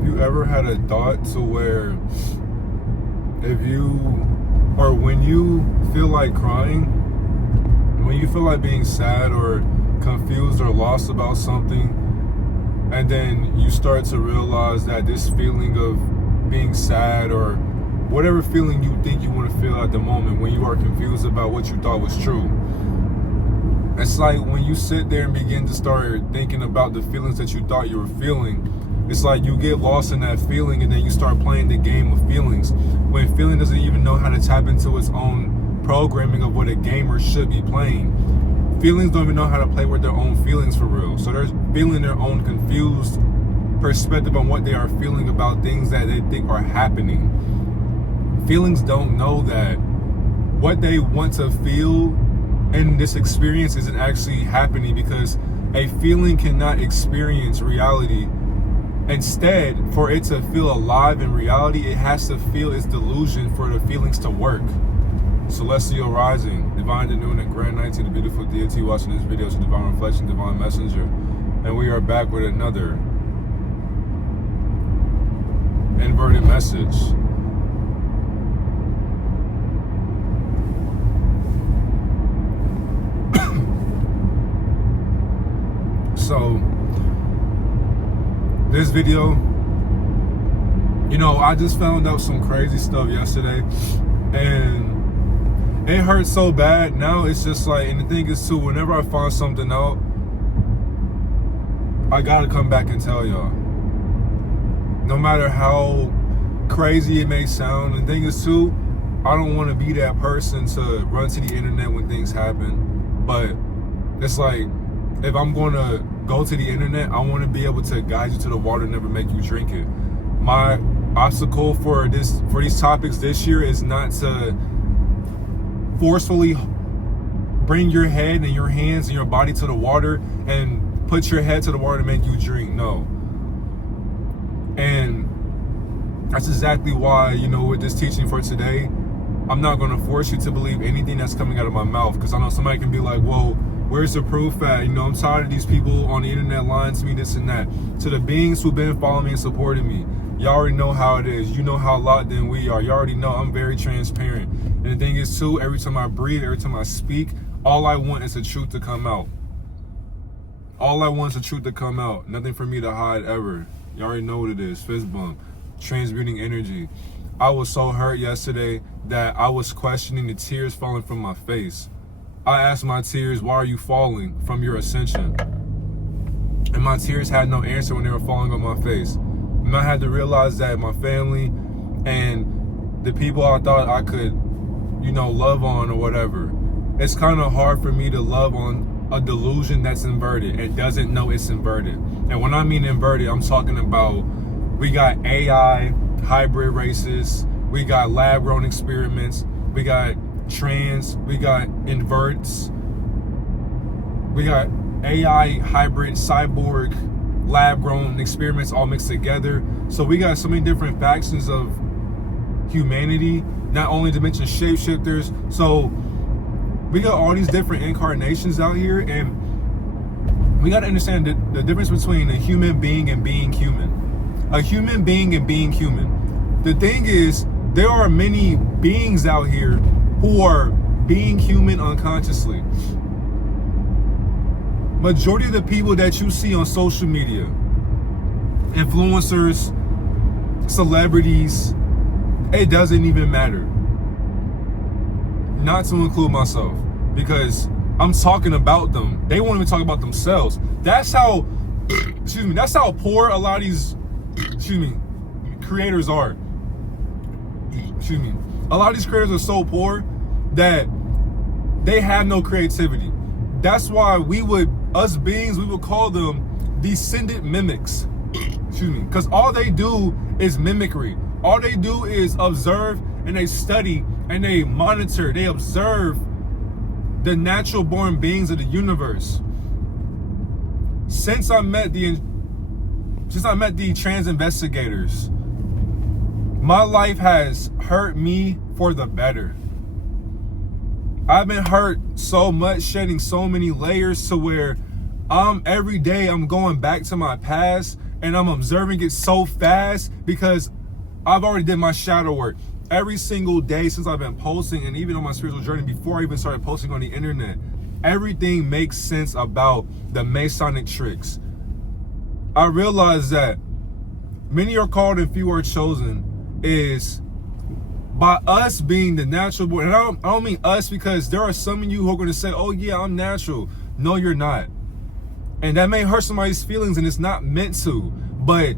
Have you ever had a thought to where when you feel like crying, when you feel like being sad or confused or lost about something, and then you start to realize that this feeling of being sad or whatever feeling you think you want to feel at the moment when you are confused about what you thought was true, it's like when you sit there and begin to start thinking about the feelings that you thought you were feeling, it's like you get lost in that feeling and then you start playing the game of feelings when feeling doesn't even know how to tap into its own programming of what a gamer should be playing. Feelings don't even know how to play with their own feelings for real. So they're feeling their own confused perspective on what they are feeling about things that they think are happening. Feelings don't know that what they want to feel in this experience isn't actually happening, because a feeling cannot experience reality. Instead, for it to feel alive in reality, it has to feel its delusion for the feelings to work. Celestial Rising, Divine Noon and Grand 19, the beautiful deity watching this video is a divine reflection, divine messenger. And we are back with another inverted message. So, this video, I just found out some crazy stuff yesterday, and it hurt so bad. Now it's just like, and the thing is too, whenever I find something out, I gotta come back and tell y'all. No matter how crazy it may sound, the thing is too, I don't want to be that person to run to the internet when things happen, but it's like, if I'm going to go to the internet, I want to be able to guide you to the water, never make you drink it. My obstacle for these topics this year is not to forcefully bring your head and your hands and your body to the water and put your head to the water to make you drink. No. And that's exactly why, with this teaching for today, I'm not going to force you to believe anything that's coming out of my mouth, because I know somebody can be like, whoa, where's the proof at? I'm tired of these people on the internet lying to me, this and that. To the beings who've been following me and supporting me, y'all already know how it is. You know how locked in we are. You already know I'm very transparent. And the thing is too, every time I breathe, every time I speak, all I want is the truth to come out. All I want is the truth to come out. Nothing for me to hide ever. You already know what it is. Fist bump. Transmuting energy. I was so hurt yesterday that I was questioning the tears falling from my face. I asked my tears, why are you falling from your ascension? And my tears had no answer when they were falling on my face. And I had to realize that my family and the people I thought I could, love on or whatever, it's kind of hard for me to love on a delusion that's inverted and doesn't know it's inverted. And when I mean inverted, I'm talking about, we got AI, hybrid races, we got lab-grown experiments, we got trans, we got inverts, we got AI, hybrid, cyborg, lab-grown experiments all mixed together. So we got so many different factions of humanity, not only to mention shapeshifters. So we got all these different incarnations out here, and we got to understand the difference between a human being and being human. A human being and being human. The thing is, there are many beings out here who are being human unconsciously. Majority of the people that you see on social media, influencers, celebrities, it doesn't even matter. Not to include myself, because I'm talking about them. They won't even talk about themselves. That's how, that's how poor a lot of these, creators are. A lot of these creators are so poor that they have no creativity. That's why us beings, we would call them descendant mimics. Because all they do is mimicry. All they do is observe, and they study, and they monitor, they observe the natural born beings of the universe. Since I met the trans investigators, my life has hurt me for the better. I've been hurt so much, shedding so many layers, to where every day I'm going back to my past and I'm observing it so fast because I've already did my shadow work. Every single day since I've been posting, and even on my spiritual journey before I even started posting on the internet, everything makes sense about the Masonic tricks. I realize that many are called and few are chosen is by us being the natural born. And I don't mean us, because there are some of you who are going to say, oh yeah, I'm natural. No, you're not. And that may hurt somebody's feelings, and it's not meant to. But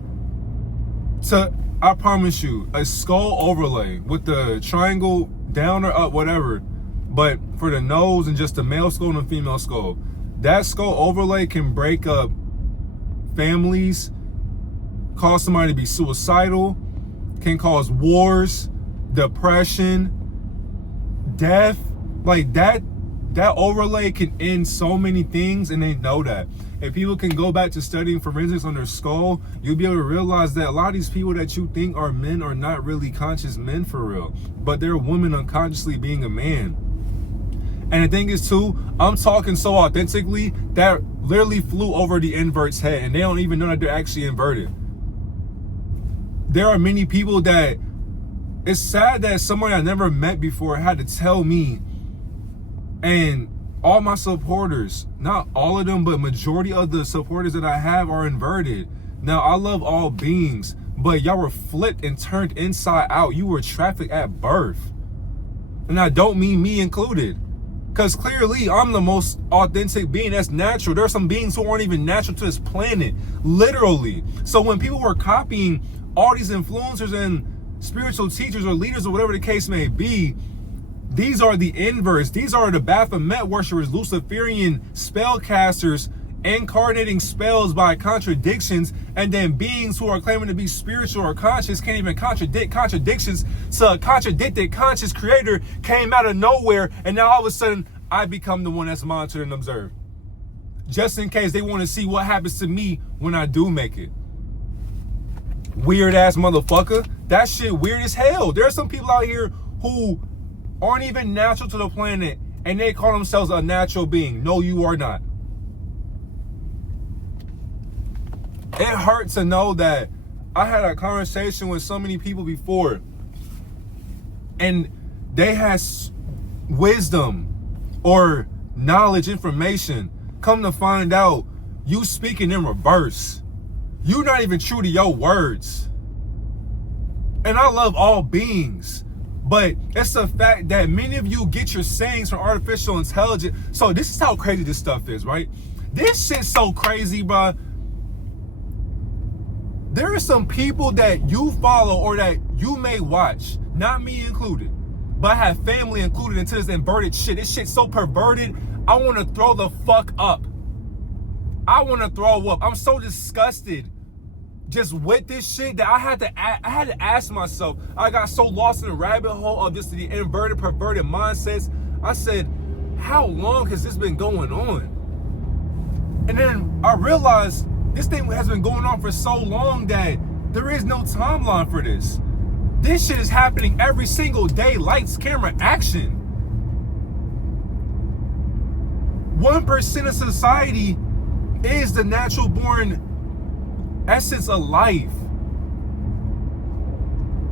I promise you, a skull overlay with the triangle down or up, whatever, but for the nose and just the male skull and the female skull, that skull overlay can break up families, cause somebody to be suicidal, can cause wars, depression, death. Like that overlay can end so many things, and they know that. If people can go back to studying forensics on their skull, you'll be able to realize that a lot of these people that you think are men are not really conscious men for real, but they're women unconsciously being a man. And the thing is too, I'm talking so authentically that literally flew over the invert's head, and they don't even know that they're actually inverted. There are many people that, it's sad that somebody I never met before had to tell me, and all my supporters, not all of them, but majority of the supporters that I have are inverted. Now, I love all beings, but y'all were flipped and turned inside out. You were trafficked at birth. And I don't mean me included, because clearly I'm the most authentic being that's natural. There are some beings who aren't even natural to this planet, literally. So when people were copying all these influencers and spiritual teachers or leaders or whatever the case may be, these are the inverse. These are the Baphomet worshipers, Luciferian spellcasters, incarnating spells by contradictions, and then beings who are claiming to be spiritual or conscious can't even contradict contradictions. So a contradicted conscious creator came out of nowhere, and now all of a sudden I become the one that's monitored and observed, just in case they want to see what happens to me when I do make it. Weird ass motherfucker. That shit weird as hell. There are some people out here who aren't even natural to the planet, and they call themselves a natural being. No, you are not. It hurts to know that I had a conversation with so many people before, and they had wisdom or knowledge, information. Come to find out, you speaking in reverse. You're not even true to your words. And I love all beings, but it's the fact that many of you get your sayings from artificial intelligence. So this is how crazy this stuff is, right? This shit's so crazy, bro. There are some people that you follow or that you may watch, not me included, but I have family included into this inverted shit. This shit's so perverted, I want to throw the fuck up. I want to throw up. I'm so disgusted just with this shit that I had to ask myself. I got so lost in the rabbit hole of just the inverted, perverted mindsets. I said, how long has this been going on? And then I realized this thing has been going on for so long that there is no timeline for this. This shit is happening every single day. Lights, camera, action. 1% of society is the natural born essence of life.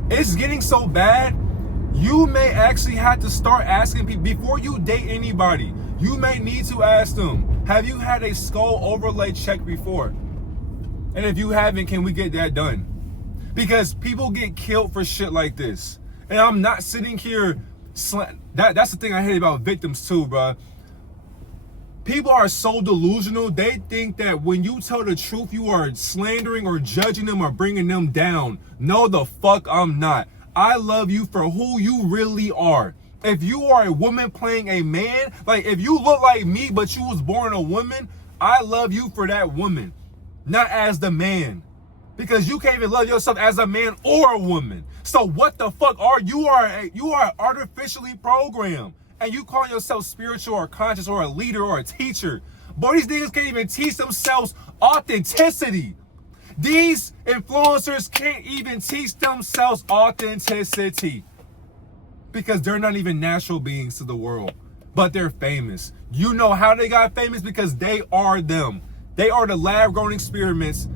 It's getting so bad, you may actually have to start asking people, before you date anybody, you may need to ask them, have you had a skull overlay check before? And if you haven't, can we get that done? Because people get killed for shit like this. And I'm not sitting here, that's the thing I hate about victims too, bro. People are so delusional. They think that when you tell the truth, you are slandering or judging them or bringing them down. No, the fuck I'm not. I love you for who you really are. If you are a woman playing a man, like if you look like me but you was born a woman, I love you for that woman, not as the man. Because you can't even love yourself as a man or a woman. So what the fuck are you? You are artificially programmed. And you call yourself spiritual or conscious or a leader or a teacher. Boy, these niggas can't even teach themselves authenticity. These influencers can't even teach themselves authenticity. Because they're not even natural beings to the world. But they're famous. You know how they got famous? Because they are them. They are the lab-grown experiments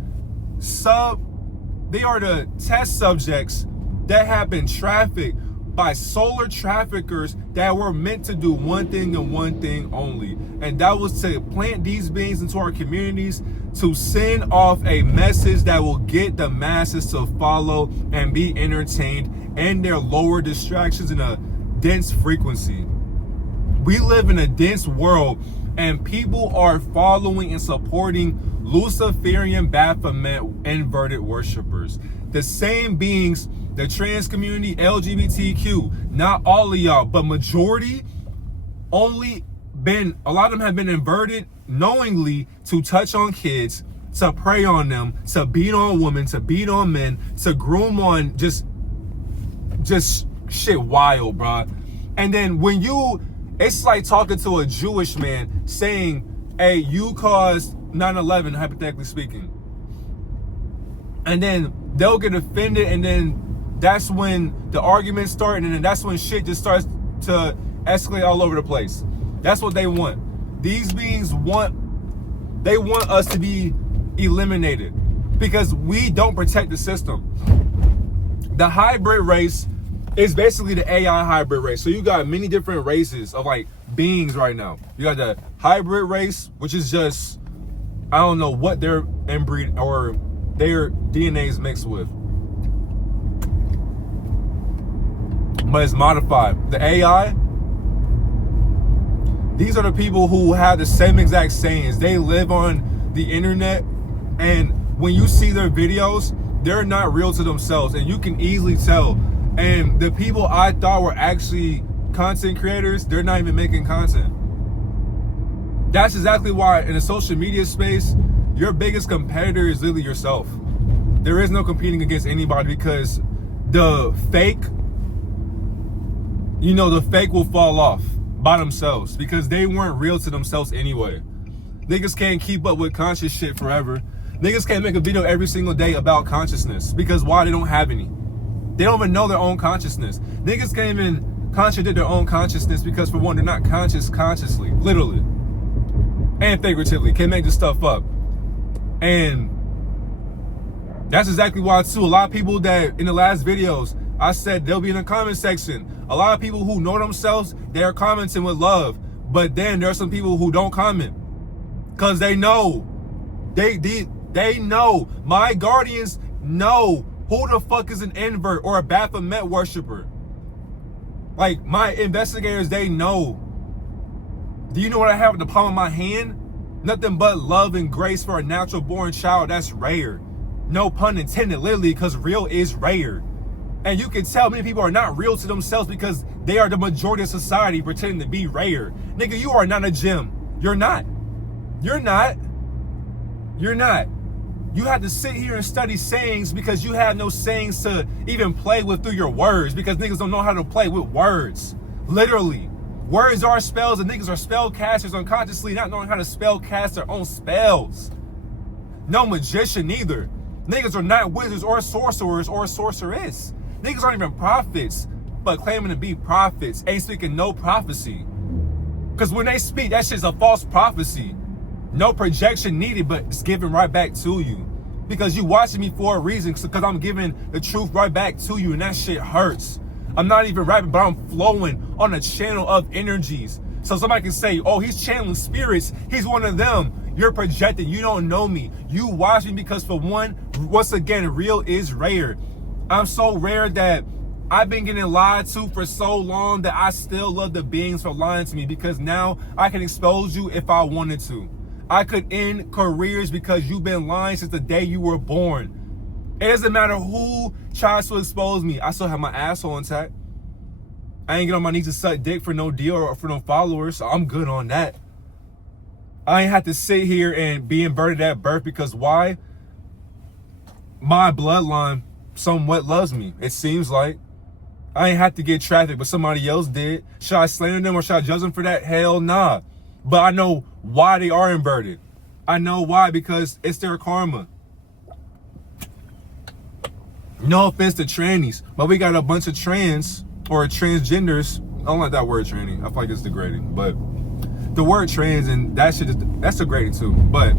test subjects that have been trafficked by solar traffickers that were meant to do one thing and one thing only. And that was to plant these beings into our communities to send off a message that will get the masses to follow and be entertained and their lower distractions in a dense frequency. We live in a dense world and people are following and supporting Luciferian Baphomet inverted worshipers. The same beings, the trans community, LGBTQ, not all of y'all, but majority a lot of them have been inverted knowingly to touch on kids, to prey on them, to beat on women, to beat on men, to groom on just shit wild, bruh. And then it's like talking to a Jewish man saying, hey, you caused 9/11, hypothetically speaking. And then they'll get offended, and then that's when the arguments start, and then that's when shit just starts to escalate all over the place. That's what they want. These beings want us to be eliminated because we don't protect the system. The hybrid race is basically the AI hybrid race. So you got many different races of like beings right now. You got the hybrid race, which is just, I don't know what their inbreed or their DNA is mixed with, but it's modified. The AI, these are the people who have the same exact sayings. They live on the internet, and when you see their videos, they're not real to themselves, and you can easily tell. And the people I thought were actually content creators, they're not even making content. That's exactly why in the social media space, your biggest competitor is literally yourself. There is no competing against anybody because the fake will fall off by themselves because they weren't real to themselves anyway. Niggas can't keep up with conscious shit forever. Niggas can't make a video every single day about consciousness because why? They don't have any. They don't even know their own consciousness. Niggas can't even contradict their own consciousness because for one, they're not consciously, literally, and figuratively, can't make this stuff up. And that's exactly why too, a lot of people that in the last videos, I said they'll be in the comment section. A lot of people who know themselves, they're commenting with love. But then there are some people who don't comment because they know. They know. My guardians know who the fuck is an invert or a Baphomet worshiper. Like, my investigators, they know. Do you know what I have at the palm of my hand? Nothing but love and grace for a natural born child. That's rare. No pun intended, literally, because real is rare. And you can tell many people are not real to themselves because they are the majority of society pretending to be rare. Nigga, you are not a gem. You're not. You're not. You're not. You have to sit here and study sayings because you have no sayings to even play with through your words because niggas don't know how to play with words. Literally. Words are spells and niggas are spell casters unconsciously not knowing how to spell cast their own spells. No magician either. Niggas are not wizards or sorcerers or sorceress. Niggas aren't even prophets, but claiming to be prophets ain't speaking no prophecy. Because when they speak, that shit's a false prophecy. No projection needed, but it's given right back to you. Because you watching me for a reason, because I'm giving the truth right back to you, and that shit hurts. I'm not even rapping, but I'm flowing on a channel of energies. So somebody can say, oh, he's channeling spirits. He's one of them. You're projecting. You don't know me. You watch me because for one, once again, real is rare. I'm so rare that I've been getting lied to for so long that I still love the beings for lying to me because now I can expose you if I wanted to. I could end careers because you've been lying since the day you were born. It doesn't matter who tries to expose me. I still have my asshole intact. I ain't get on my knees to suck dick for no deal or for no followers, so I'm good on that. I ain't have to sit here and be inverted at birth because why? My bloodline somewhat loves me, it seems like. I ain't have to get trafficked, but somebody else did. Should I slander them or should I judge them for that? Hell nah. But I know why they are inverted. I know why, because it's their karma. No offense to trannies, but we got a bunch of trans or transgenders. I don't like that word tranny. I feel like it's degrading, but the word trans and that shit, that's degrading too. But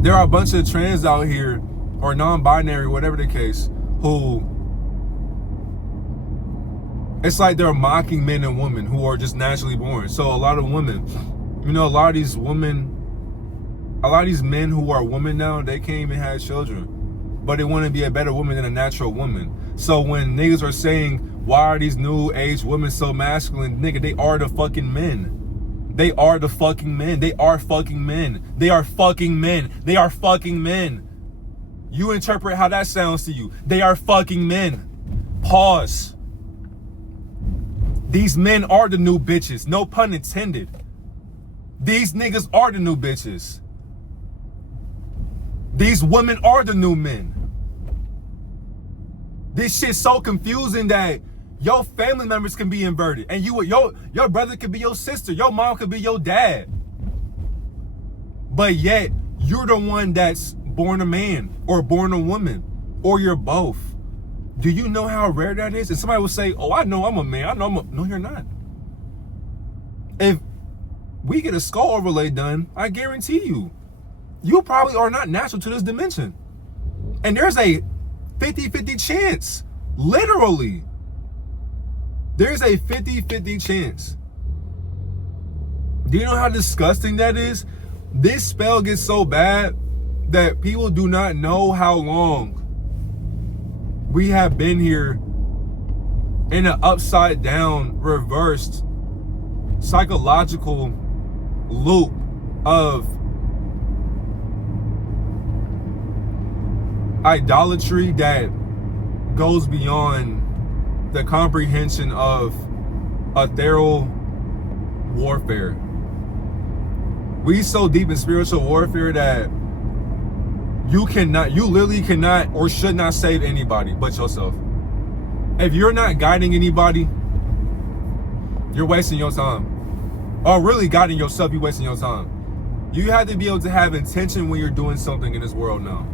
There are a bunch of trans out here, or non-binary, whatever the case, who it's like they're mocking men and women who are just naturally born. So a lot of women, you know, a lot of these men who are women now, they can't even have children, but they want to be a better woman than a natural woman. So when niggas are saying, why are these new age women so masculine? Nigga, they are the fucking men. They are the fucking men. They are fucking men. They are fucking men. They are fucking men. You interpret how that sounds to you. They are fucking men. Pause. These men are the new bitches. No pun intended. These niggas are the new bitches. These women are the new men. This shit's so confusing that your family members can be inverted, and your brother could be your sister, your mom could be your dad. But yet, you're the one that's born a man or born a woman, or you're both. Do you know how rare that is? And somebody will say, oh, I know I'm a man. No, you're not. If we get a skull overlay done, I guarantee you probably are not natural to this dimension. And there's a 50-50 chance, literally. There's a 50-50 chance. Do you know how disgusting that is? This spell gets so bad that people do not know how long we have been here in an upside down, reversed psychological loop of idolatry that goes beyond the comprehension of ethereal warfare. We so deep in spiritual warfare that you literally cannot or should not save anybody but yourself. If you're not guiding anybody, you're wasting your time. Or really guiding yourself, you're wasting your time. You have to be able to have intention when you're doing something in this world now.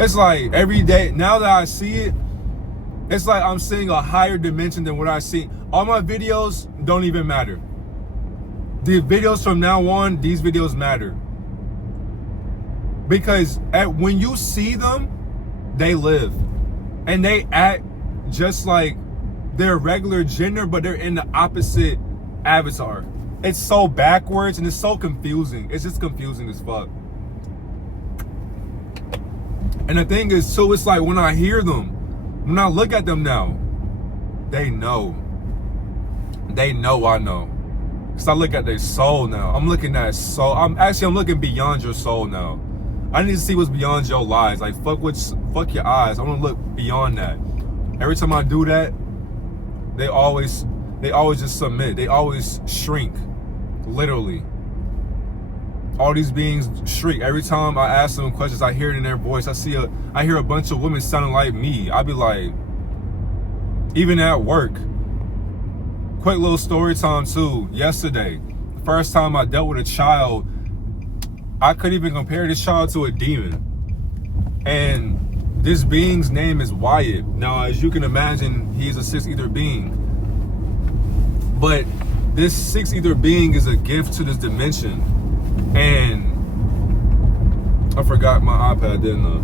It's like every day, now that I see it, it's like I'm seeing a higher dimension than what I see. All my videos don't even matter. The videos from now on, these videos matter. Because when you see them, they live. And they act just like their regular gender, but they're in the opposite avatar. It's so backwards and it's so confusing. It's just confusing as fuck. And the thing is, too, it's like when I hear them, when I look at them now, they know. They know I know. Because I look at their soul now. I'm looking at soul. I'm looking beyond your soul now. I need to see what's beyond your lies. Like, fuck your eyes. I want to look beyond that. Every time I do that, they always just submit. They always shrink. Literally. All these beings shriek. Every time I ask them questions, I hear it in their voice. I hear a bunch of women sounding like me. I be like, even at work. Quick little story time too. Yesterday, the first time I dealt with a child, I couldn't even compare this child to a demon. And this being's name is Wyatt. Now, as you can imagine, he's a six ether being. But this six ether being is a gift to this dimension. And I forgot my iPad, didn't I?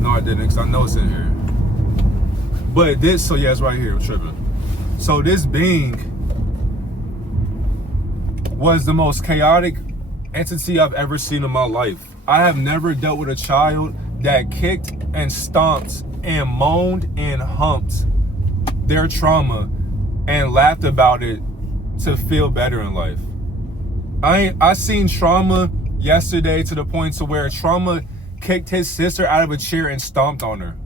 No, I didn't, because I know it's in here. But this, so yeah, it's right here, I'm tripping. So this being was the most chaotic entity I've ever seen in my life. I have never dealt with a child that kicked and stomped and moaned and humped their trauma and laughed about it to feel better in life. I seen trauma yesterday to the point to where trauma kicked his sister out of a chair and stomped on her.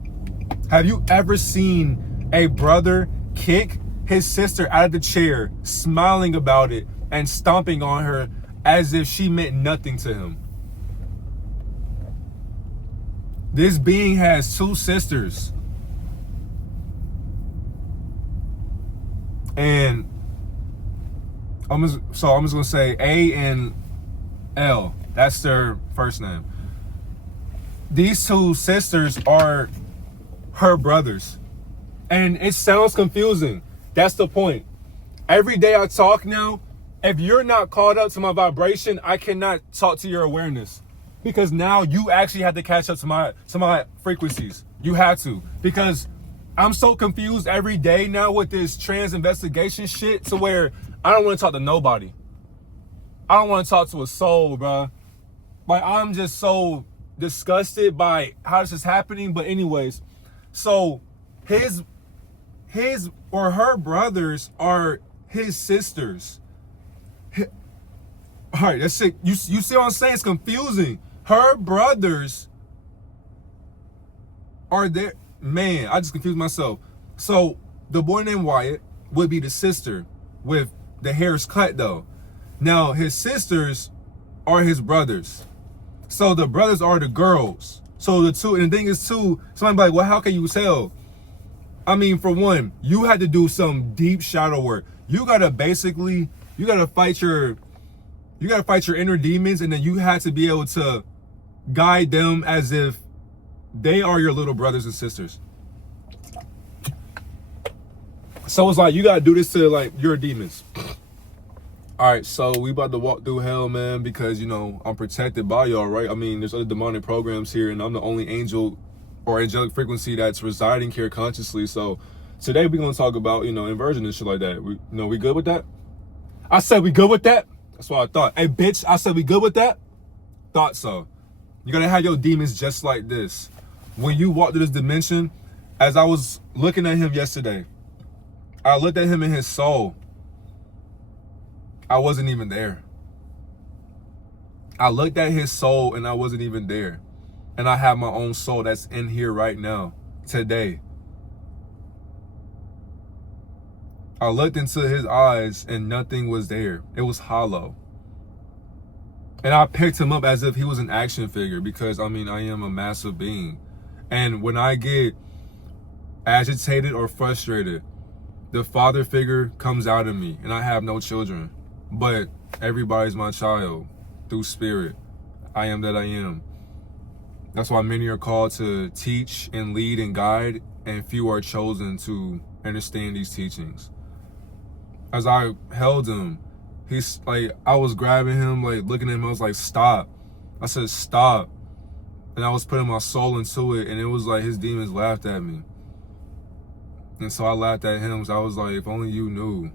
Have you ever seen a brother kick his sister out of the chair, smiling about it and stomping on her as if she meant nothing to him? This being has two sisters. And I'm just gonna say A and L. That's their first name. These two sisters are her brothers. And it sounds confusing. That's the point. Every day I talk now, if you're not caught up to my vibration, I cannot talk to your awareness. Because now you actually have to catch up to my frequencies. You have to. Because I'm so confused every day now with this trans investigation shit to where I don't want to talk to nobody. I don't want to talk to a soul, bro. Like, I'm just so disgusted by how this is happening. But anyways, so his or her brothers are his sisters. All right, that's it. You see what I'm saying? It's confusing. Her brothers are there. Man, I just confused myself. So the boy named Wyatt would be the sister with the hair's cut though. Now his sisters are his brothers. So the brothers are the girls. So the two, and the thing is too, somebody be like, well, how can you tell? I mean, for one, you had to do some deep shadow work. You gotta fight your inner demons, and then you had to be able to guide them as if they are your little brothers and sisters. So it's like, you gotta do this to like your demons. All right, so we about to walk through hell, man, because, you know, I'm protected by y'all, right? I mean, there's other demonic programs here, and I'm the only angel or angelic frequency that's residing here consciously. So today we're gonna talk about, you know, inversion and shit like that. We good with that? I said we good with that? That's what I thought. Hey, bitch, I said we good with that? Thought so. You gotta have your demons just like this. When you walk through this dimension, as I was looking at him yesterday, I looked at him in his soul. I wasn't even there. I looked at his soul and I wasn't even there. And I have my own soul that's in here right now, today. I looked into his eyes and nothing was there. It was hollow. And I picked him up as if he was an action figure because, I mean, I am a massive being. And when I get agitated or frustrated, the father figure comes out of me, and I have no children. But everybody's my child through spirit. I am that I am. That's why many are called to teach and lead and guide, and few are chosen to understand these teachings. As I held him, he's like, I was grabbing him, like looking at him, I was like, stop. I said, stop. And I was putting my soul into it, and it was like his demons laughed at me. And so I laughed at him, so I was like, if only you knew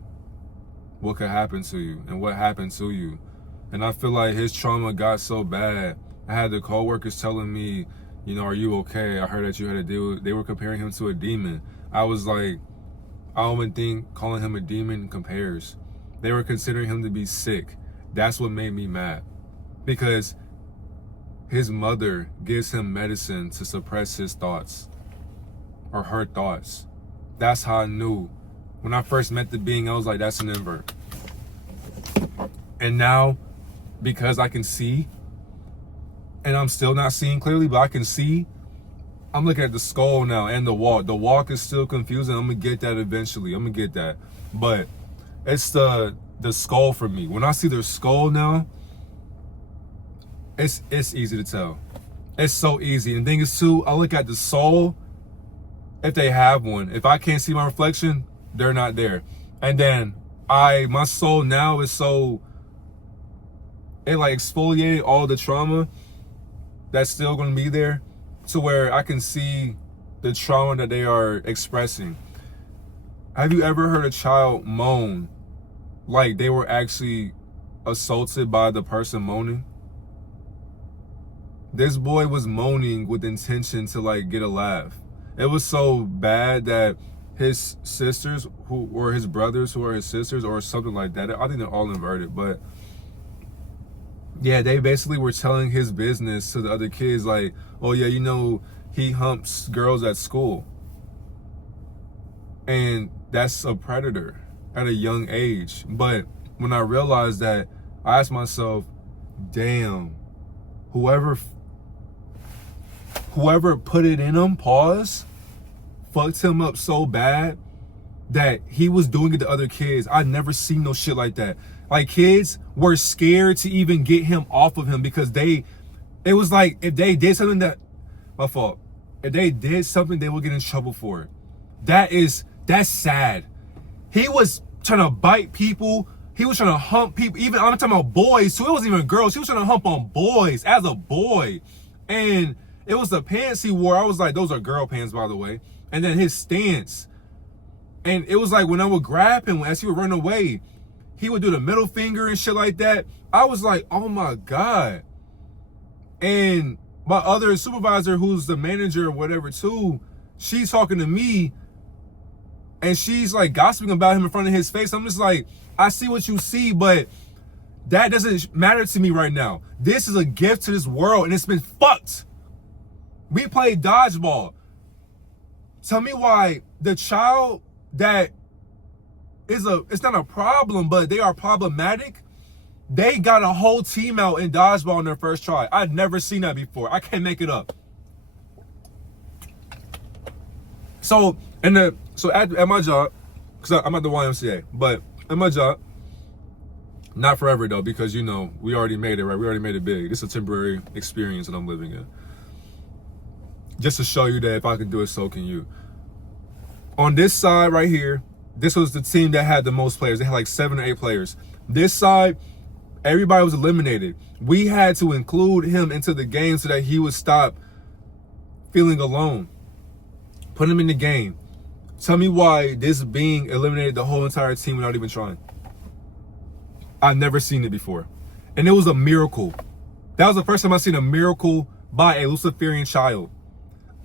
what could happen to you and what happened to you. And I feel like his trauma got so bad. I had the co-workers telling me, you know, are you okay? I heard that you had to deal with, they were comparing him to a demon. I was like, I don't even think calling him a demon compares. They were considering him to be sick. That's what made me mad. Because his mother gives him medicine to suppress his thoughts or her thoughts. That's how I knew. When I first met the being, I was like, that's an invert. And now, because I can see, and I'm still not seeing clearly, but I can see, I'm looking at the skull now and the walk. The walk is still confusing. I'm gonna get that eventually. I'm gonna get that. But it's the skull for me. When I see their skull now, it's easy to tell. It's so easy. And the thing is too, I look at the soul, if they have one. If I can't see my reflection, they're not there. And then my soul now is so, it like exfoliated all the trauma that's still gonna be there, to where I can see the trauma that they are expressing. Have you ever heard a child moan like they were actually assaulted by the person moaning? This boy was moaning with intention to like get a laugh. It was so bad that his sisters, who or his brothers who are his sisters or something like that, I think they're all inverted, but yeah, they basically were telling his business to the other kids, like, oh yeah, you know, he humps girls at school. And that's a predator at a young age. But when I realized that, I asked myself, damn, whoever put it in him, fucked him up so bad that he was doing it to other kids. I never seen no shit like that. Like, kids were scared to even get him off of him because it was like, if they did something my fault. If they did something, they would get in trouble for it. That's sad. He was trying to bite people. He was trying to hump people. Even I'm talking about boys too. It wasn't even girls. He was trying to hump on boys as a boy. And it was the pants he wore. I was like, those are girl pants, by the way. And then his stance. And it was like when I would grab him as he would run away, he would do the middle finger and shit like that. I was like, oh my God. And my other supervisor, who's the manager or whatever too, she's talking to me and she's like gossiping about him in front of his face. I'm just like, I see what you see, but that doesn't matter to me right now. This is a gift to this world and it's been fucked. We played dodgeball. Tell me why the child that it's not a problem, but they are problematic. They got a whole team out in dodgeball in their first try. I'd never seen that before. I can't make it up. So at my job, because I'm at the YMCA, but at my job, not forever though, because you know, we already made it, right? We already made it big. This is a temporary experience that I'm living in. Just to show you that if I can do it, so can you. On this side right here, this was the team that had the most players. They had like 7 or 8 players. This side, everybody was eliminated. We had to include him into the game so that he would stop feeling alone. Put him in the game. Tell me why this being eliminated the whole entire team without even trying. I've never seen it before. And it was a miracle. That was the first time I seen a miracle by a Luciferian child.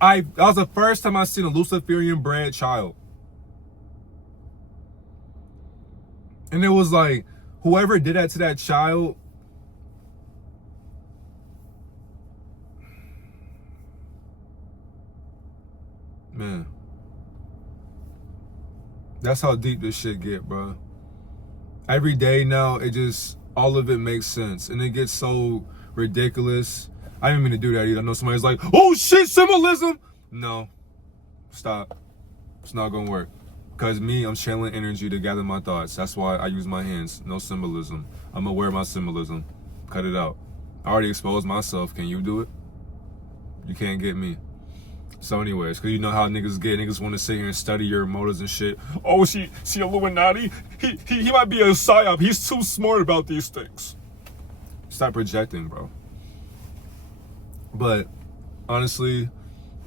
That was the first time I seen a Luciferian bred child. And it was like, whoever did that to that child, man, that's how deep this shit get, bro. Every day now, it just, all of it makes sense. And it gets so ridiculous. I didn't mean to do that either. I know somebody's like, oh shit, symbolism. No, stop. It's not gonna work. Because me, I'm channeling energy to gather my thoughts. That's why I use my hands. No symbolism. I'm aware of my symbolism. Cut it out. I already exposed myself. Can you do it? You can't get me. So anyways, because you know how niggas get. Niggas want to sit here and study your motives and shit. Oh, she Illuminati? He might be a psyop. He's too smart about these things. Stop projecting, bro. But honestly,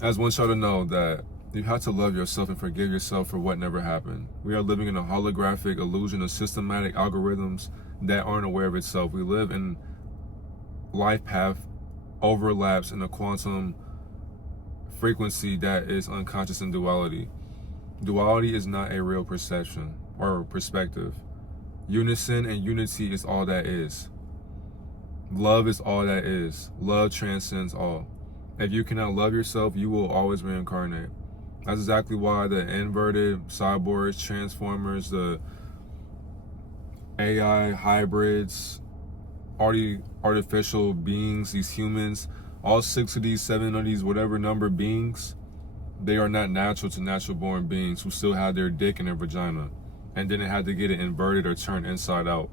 I just want y'all to know that you have to love yourself and forgive yourself for what never happened. We are living in a holographic illusion of systematic algorithms that aren't aware of itself. We live in life path overlaps in a quantum frequency that is unconscious in duality. Duality is not a real perception or perspective. Unison and unity is all that is. Love is all that is. Love transcends all. If you cannot love yourself, you will always reincarnate. That's exactly why the inverted cyborgs, transformers, the AI hybrids, artificial beings, these humans, all 6 of these, 7 of these, whatever number beings, they are not natural to natural born beings who still have their dick in their vagina and didn't have to get it inverted or turned inside out.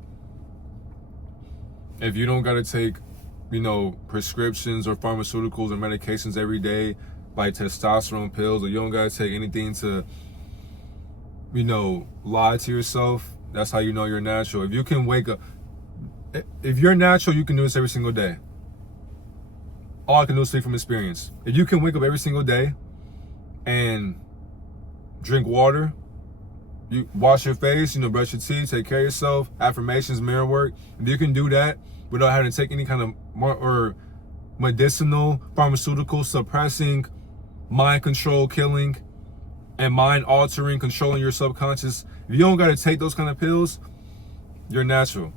If you don't got to take, you know, prescriptions or pharmaceuticals or medications every day, like testosterone pills, or you don't got to take anything to, you know, lie to yourself, that's how you know you're natural. If you can wake up, if you're natural, you can do this every single day. All I can do is speak from experience. If you can wake up every single day and drink water, you wash your face, you know, brush your teeth, take care of yourself, affirmations, mirror work. If you can do that without having to take any kind of or medicinal, pharmaceutical, suppressing, mind control, killing, and mind altering, controlling your subconscious, if you don't got to take those kind of pills, you're natural.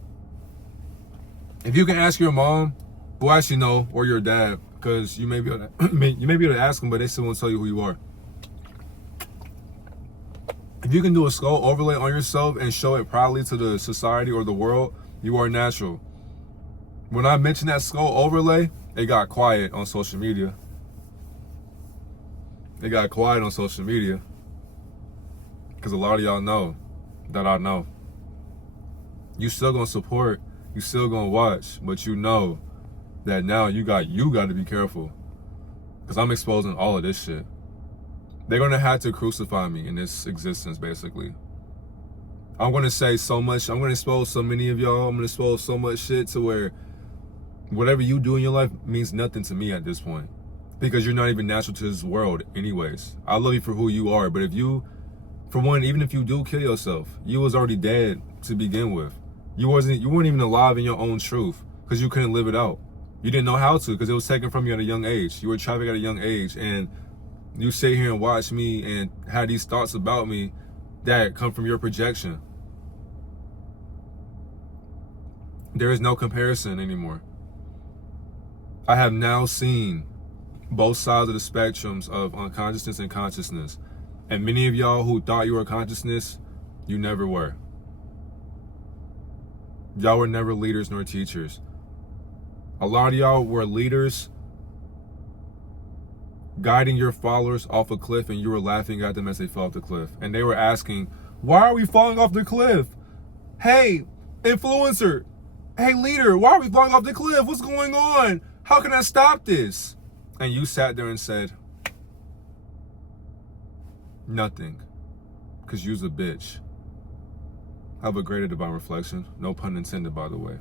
If you can ask your mom, well, actually no, or your dad, because you may be able to ask them, but they still won't tell you who you are. If you can do a skull overlay on yourself and show it proudly to the society or the world, you are natural. When I mentioned that skull overlay, it got quiet on social media. It got quiet on social media. Because a lot of y'all know that I know. You still gonna support, you still gonna watch, but you know that now you got to be careful. Because I'm exposing all of this shit. They're gonna have to crucify me in this existence, basically. I'm going to say so much. I'm going to expose so many of y'all. I'm going to expose so much shit to where whatever you do in your life means nothing to me at this point. Because you're not even natural to this world anyways. I love you for who you are. But if you, for one, even if you do kill yourself, you was already dead to begin with. You weren't even alive in your own truth because you couldn't live it out. You didn't know how to because it was taken from you at a young age. You were trafficked at a young age, and you sit here and watch me and have these thoughts about me that come from your projection. There is no comparison anymore. I have now seen both sides of the spectrums of unconsciousness and consciousness. And many of y'all who thought you were consciousness, you never were. Y'all were never leaders nor teachers. A lot of y'all were leaders guiding your followers off a cliff, and you were laughing at them as they fell off the cliff. And they were asking, why are we falling off the cliff? Hey, influencer. Hey, leader, why are we falling off the cliff? What's going on? How can I stop this? And you sat there and said, nothing. Because you's a bitch. Have a greater divine reflection. No pun intended, by the way.